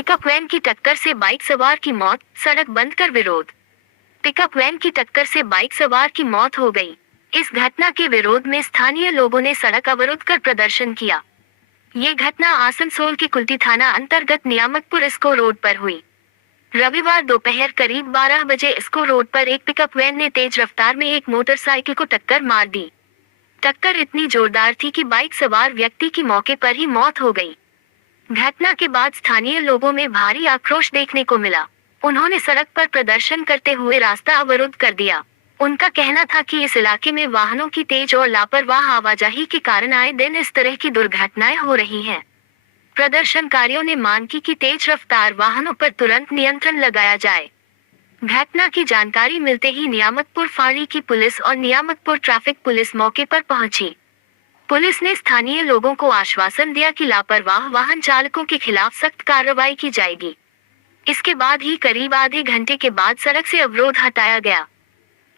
Pickup van की टक्कर से बाइक सवार की मौत, सड़क बंद कर विरोध। पिकअप वैन की टक्कर से बाइक सवार की मौत हो गई। इस घटना के विरोध में स्थानीय लोगों ने सड़क अवरुद्ध कर प्रदर्शन किया। ये घटना आसनसोल के कुल्टी थाना अंतर्गत नियामतपुर इस्को रोड पर हुई। रविवार दोपहर करीब 12 बजे इस्को रोड पर एक पिकअप वैन ने तेज रफ्तार में एक मोटरसाइकिल को टक्कर मार दी। टक्कर इतनी जोरदार थी कि बाइक सवार व्यक्ति की मौके पर ही मौत हो गई। घटना के बाद स्थानीय लोगों में भारी आक्रोश देखने को मिला। उन्होंने सड़क पर प्रदर्शन करते हुए रास्ता अवरुद्ध कर दिया। उनका कहना था कि इस इलाके में वाहनों की तेज और लापरवाह आवाजाही के कारण आए दिन इस तरह की दुर्घटनाएं हो रही हैं। प्रदर्शनकारियों ने मांग की कि तेज रफ्तार वाहनों पर तुरंत नियंत्रण लगाया जाए। घटना की जानकारी मिलते ही नियामतपुर फाड़ी की पुलिस और नियामतपुर ट्रैफिक पुलिस मौके पर पहुंची। पुलिस ने स्थानीय लोगों को आश्वासन दिया कि लापरवाह वाहन चालकों के खिलाफ सख्त कार्रवाई की जाएगी। इसके बाद ही करीब आधे घंटे के बाद सड़क से अवरोध हटाया गया।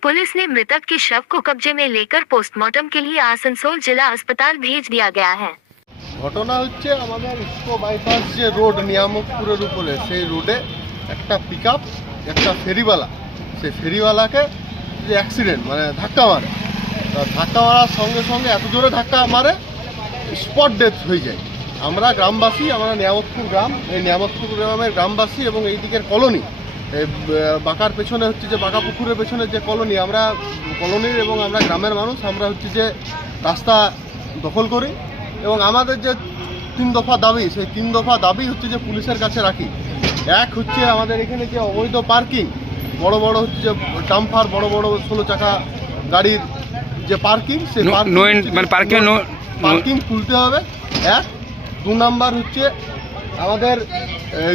पुलिस ने मृतक के शव को कब्जे में लेकर पोस्टमार्टम के लिए आसनसोल जिला अस्पताल भेज दिया गया है। ঘটনা হচ্ছে আমাদের ইস্কো বাইপাস যে রোড নিয়ামতপুরের উপরে সেই রোডে একটা পিকআপ একটা ফেরিওয়ালা সেই ফেরিওয়ালাকে যে অ্যাক্সিডেন্ট মানে ধাক্কা মারে। ধাক্কা মারার সঙ্গে সঙ্গে এত জোরে ধাক্কা মারে স্পট ডেথ হয়ে যায়। আমরা গ্রামবাসী, আমরা নিয়ামতপুর গ্রাম, এই নিয়ামতপুর গ্রামের গ্রামবাসী এবং এই দিকের কলোনি, বাঁকার পেছনে হচ্ছে যে বাঁকা পুকুরের পেছনে যে কলোনি, আমরা কলোনির এবং আমরা গ্রামের মানুষ, আমরা হচ্ছে যে রাস্তা দখল করি এবং আমাদের যে 3 দফা দাবি, সেই 3 দফা দাবি হচ্ছে যে পুলিশের কাছে রাখি। এক হচ্ছে আমাদের এখানে যে অবৈধ পার্কিং, বড় বড় হচ্ছে যে ডাম্পার, বড় বড় 16 চাকা গাড়ির যে পার্কিং, সেই পার্কিং খুলতে হবে। 1, 2 নাম্বার হচ্ছে আমাদের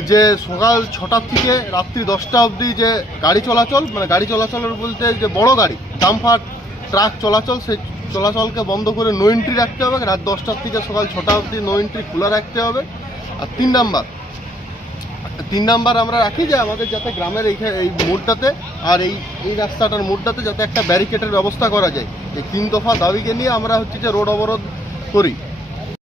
যে সকাল 6টা থেকে রাত্রি 10টা অবধি যে গাড়ি চলাচল, মানে গাড়ি চলাচলের বলতে যে বড় গাড়ি ডাম্পার ট্রাক চলাচল, সেই চলাচলকে বন্ধ করে নো এন্ট্রি রাখতে হবে। রাত 10টার থেকে সকাল 6টা অবধি নো এন্ট্রি খোলা রাখতে হবে। আর 3 নাম্বার আমরা রাখি যে আমাদের যাতে গ্রামের এই মোড়টাতে আর এই রাস্তাটার মোড়টাতে যাতে একটা ব্যারিকেডের ব্যবস্থা করা যায়। এই 3 দফা দাবিকে নিয়ে আমরা হচ্ছে যে রোড অবরোধ করি।